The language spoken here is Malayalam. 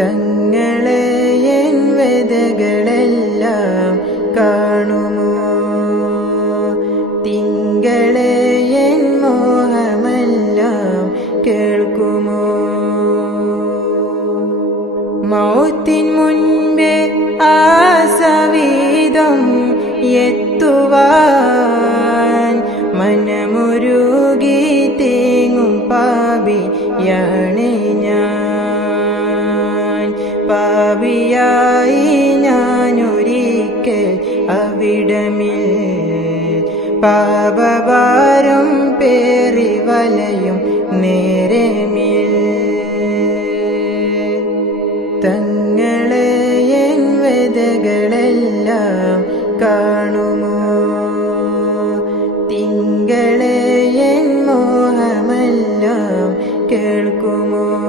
തങ്ങളെ എൻ വ്യതകളെല്ലാം കാണുമോ? തിങ്കളെ എൻ മോഹമെല്ലാം കേൾക്കുമോ? മൗത്തിൻ മുൻപേ ആ സവിധം എത്തുവാൻ മനമുരുകി തേങ്ങും പാപിയാണ് ഞാൻ. പാപിയായി ഞാനൊരിക്കൽ അവിടമിൽ പാപഭാരം പേറി വലയും നേരമിൽ. തങ്ങളെ എൻ വ്യതകളെല്ലാം കാണുമോ? തിങ്കളെ എൻ മോഹമെല്ലാം കേൾക്കുമോ?